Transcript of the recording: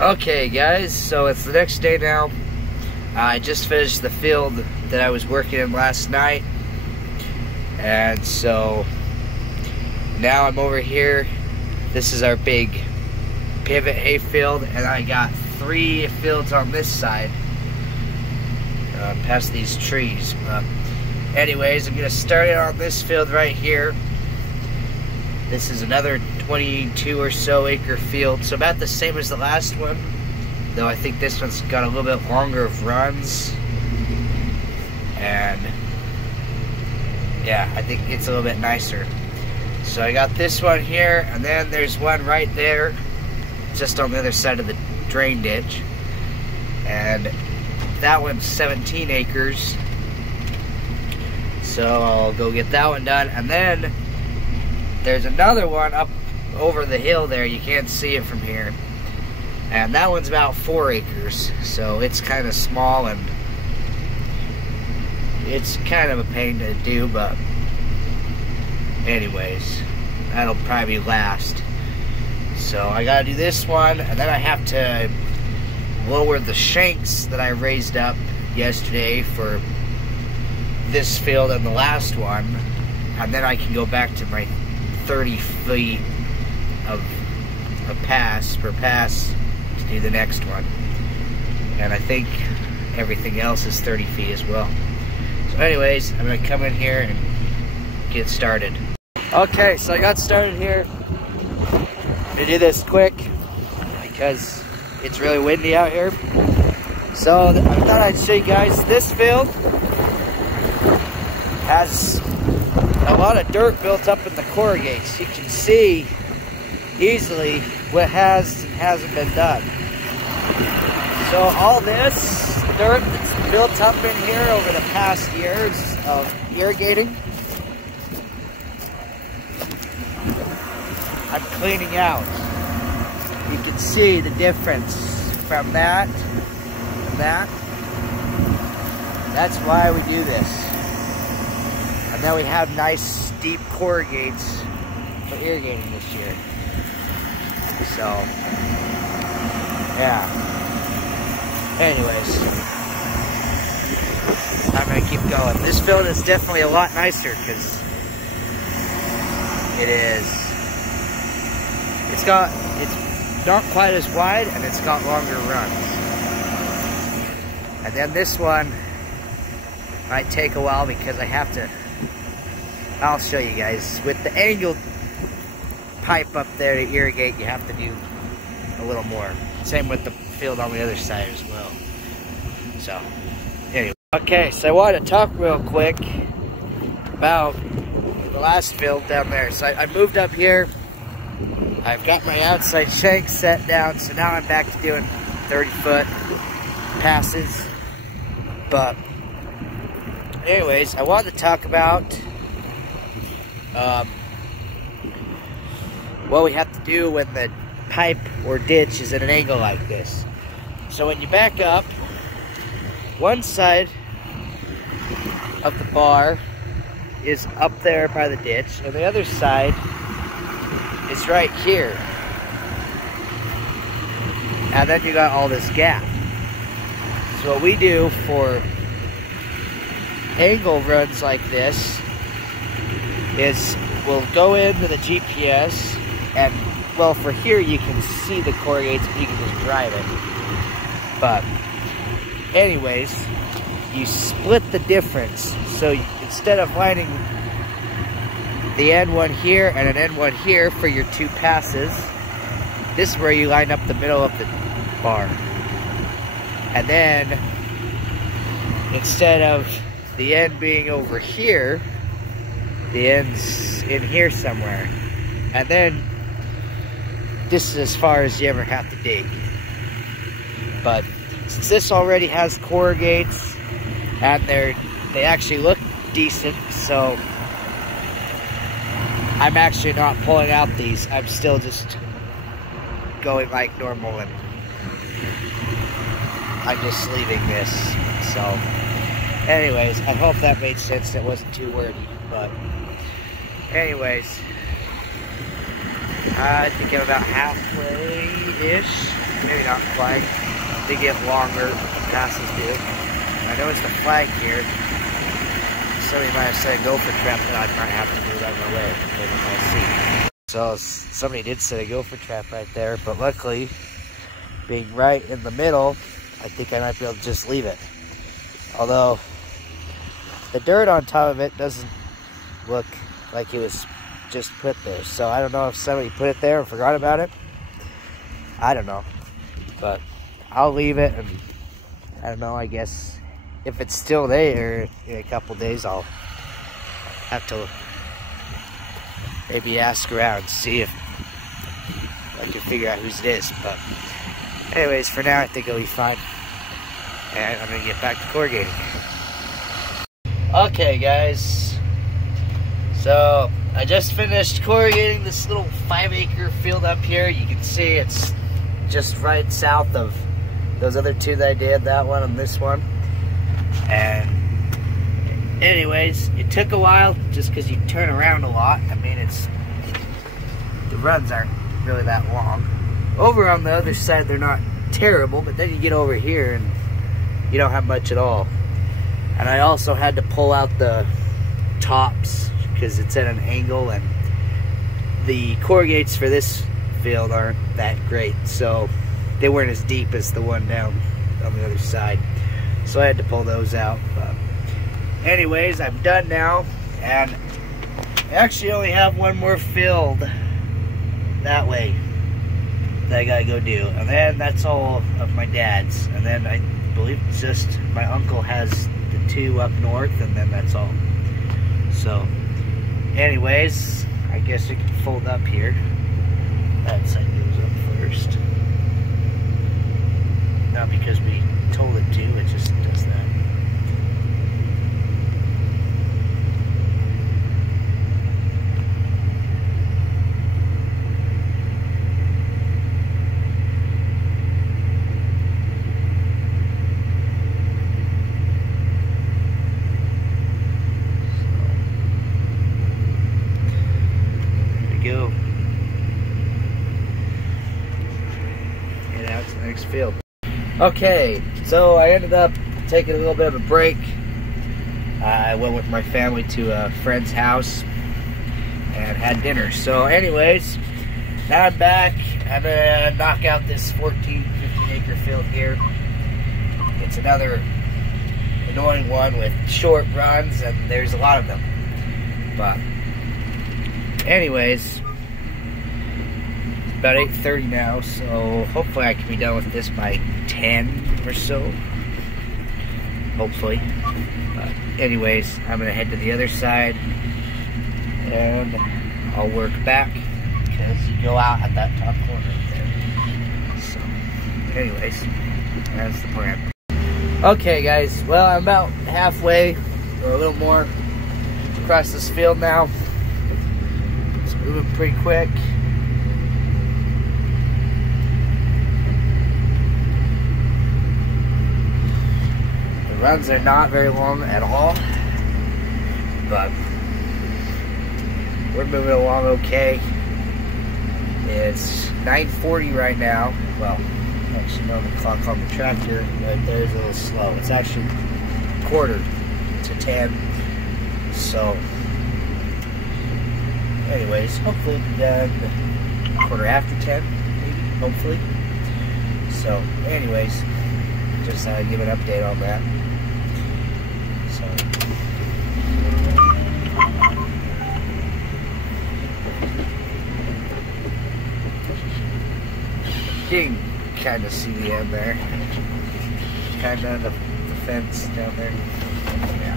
Okay guys, so it's the next day now. I just finished the field that I was working in last night, and so now I'm over here. This is our big pivot hay field, and I got 3 fields on this side past these trees. Anyways, I'm gonna start it on this field right here. This is another 22 or so acre field, so about the same as the last one, though I think this one's got a little bit longer of runs, and yeah, I think it's a little bit nicer. So I got this one here, and then there's one right there just on the other side of the drain ditch, and that one's 17 acres, so I'll go get that one done. And then there's another one up over the hill there, you can't see it from here, and that one's about 4 acres, so it's kind of small and it's kind of a pain to do, but anyways, that'll probably last. So I gotta do this one, and then I have to lower the shanks that I raised up yesterday for this field and the last one, and then I can go back to my 30 feet of a pass per pass to do the next one, and I think everything else is 30 feet as well. So anyways, I'm gonna come in here and get started. Okay, so I got started here. I'm gonna do this quick because it's really windy out here. So I thought I'd show you guys this field. Has a lot of dirt built up in the corrugates. You can see easily what has and hasn't been done. So all this dirt that's built up in here over the past years of irrigating, I'm cleaning out. You can see the difference from that to that. That's why we do this. And then we have nice deep corrugates for irrigating this year. So, yeah. Anyways, I'm gonna keep going. This field is definitely a lot nicer because it's not quite as wide, and it's got longer runs. And then this one might take a while because I have to, I'll show you guys. With the angled pipe up there to irrigate, you have to do a little more. Same with the field on the other side as well. So, anyway. Okay, so I want to talk real quick about the last field down there. So I moved up here. I've got my outside shank set down, so now I'm back to doing 30-foot passes. But anyways, I wanted to talk about what we have to do when the pipe or ditch is at an angle like this. So when you back up, one side of the bar is up there by the ditch, and the other side is right here. And then you got all this gap. So what we do for angle runs like this is we'll go into the GPS, and well, for here you can see the corrugates, but you can just drive it. But anyways, you split the difference. So instead of lining the end one here and an end one here for your 2 passes, this is where you line up the middle of the bar. And then instead of the end being over here, the end's in here somewhere. And then this is as far as you ever have to dig. But since this already has corrugates, and they actually look decent, so I'm actually not pulling out these. I'm still just going like normal, and I'm just leaving this. So anyways, I hope that made sense. That wasn't too wordy, but anyways, I think I'm about halfway-ish, maybe not quite. They get longer, passes do. I noticed the flag here. Somebody might have said gopher trap, and I might have to move out of my way. Maybe I'll see. So somebody did say a gopher trap right there, but luckily, being right in the middle, I think I might be able to just leave it. Although, the dirt on top of it doesn't look like it was just put there. So I don't know if somebody put it there and forgot about it. I don't know. But I'll leave it, and I don't know, I guess if it's still there in a couple days, I'll have to maybe ask around, see if I can figure out whose it is. But anyways, for now I think it'll be fine, and I'm gonna get back to corrugating. Okay guys, so I just finished corrugating this little 5-acre field up here. You can see it's just right south of those other two that I did, that one and this one. And anyways, it took a while just because you turn around a lot. I mean, the runs aren't really that long. Over on the other side, they're not terrible, but then you get over here and you don't have much at all. And I also had to pull out the tops because it's at an angle, and the corrugates for this field aren't that great, so they weren't as deep as the one down on the other side. So I had to pull those out. But anyways, I'm done now, and I actually only have one more field that way that I gotta go do, and then that's all of my dad's. And then I believe it's just my uncle has the 2 up north, and then that's all. So anyways, I guess we can fold up here. That side goes up first. Not because we told it to, it just does that. There we go. Head out to the next field. Okay, so I ended up taking a little bit of a break. I went with my family to a friend's house and had dinner. So anyways, now I'm back. I'm gonna knock out this 15 acre field here. It's another annoying one with short runs, and there's a lot of them. But anyways, about 8:30 now, so hopefully I can be done with this by 10 or so. Hopefully. But anyways, I'm gonna head to the other side and I'll work back because you go out at that top corner there. So anyways, that's the plan. Okay guys, well, I'm about halfway or a little more across this field now. It's moving pretty quick. Runs are not very long at all, but we're moving along okay. It's 9:40 right now. Well, actually no, the clock on the tractor right there is a little slow. It's actually 9:45. So anyways, hopefully we'll be done 10:15, maybe, hopefully. So anyways, just give an update on that. So you can kind of see the end there, kind of the fence down there. Yeah.